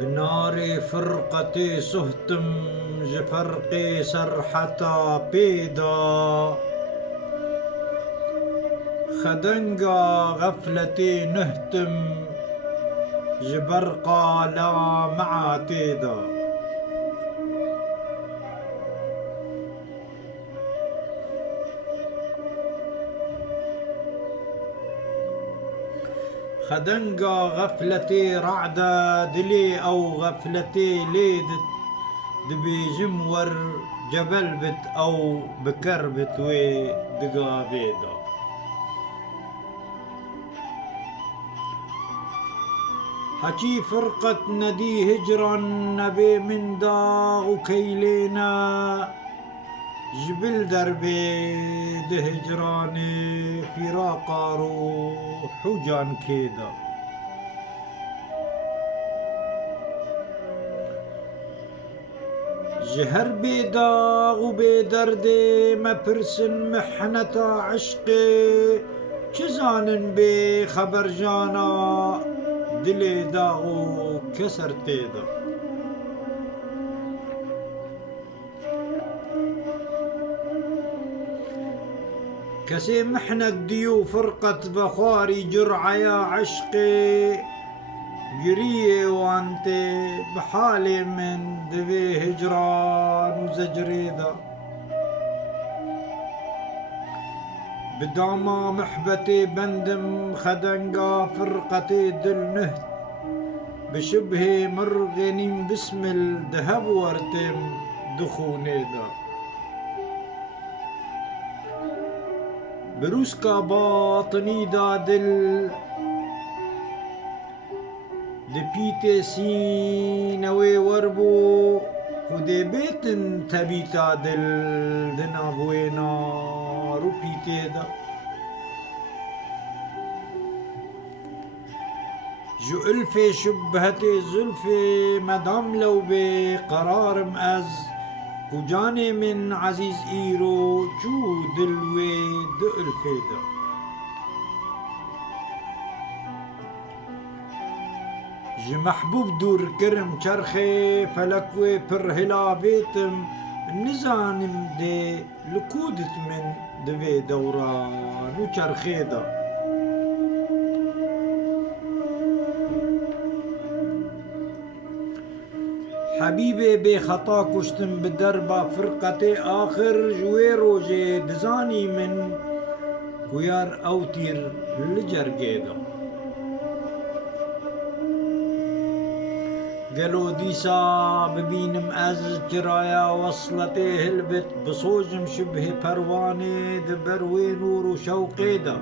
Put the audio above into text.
بنار فرقتي سهتم جفرقي سرحتا بيدا خدنقا غفلتي نهتم جبرقا لا مع تيدا خدنقا غفلتي رعدة دلي أو غفلتي ليدت دبي جمور جبلبت أو بكربت وي دقا بيدا حكي فرقة ندي هجرا نبي من داغ وكيلينا جبل دربي ده هجراني فراقا روح وجان كيدا جهر بيداغ وبيدردي ما برسن محنة عشقي چزانن بي خبر جانا دلي داغو كسر تيدا كسي محنة ديو فرقة بخاري جرعة يا عشقي قريه وانتي بحالي من دبي هجران وزجريدا بداما محبتي بندم خدنقا فرقتي دل نهت بشبه مرغنين باسم الذهب ورتم دخونيدا بروسكا باطني دا دل دبيتي سينوي وربو ودي بيتن تبيتا دل دنا بوينا روبيتي دا جو ألفي شبهتي زلفي مدام لو بقرار مأز وجاني من عزيز إيرو جو دلوي دألفي دا جي محبوب دور كرم چرخي فلكوي پر هلا بيتم نزانم دي لكودت من دوي دوران وچرخي دا حبيبي بخطا كشتم بدربا فرقتي آخر جوي روجي دزاني من كويار أوتير لجرقيدا قالوا ديسا ببينم أز جرايا وصلتي هلبت بصوجم شبه پرواني دبروي نور وشوقيدا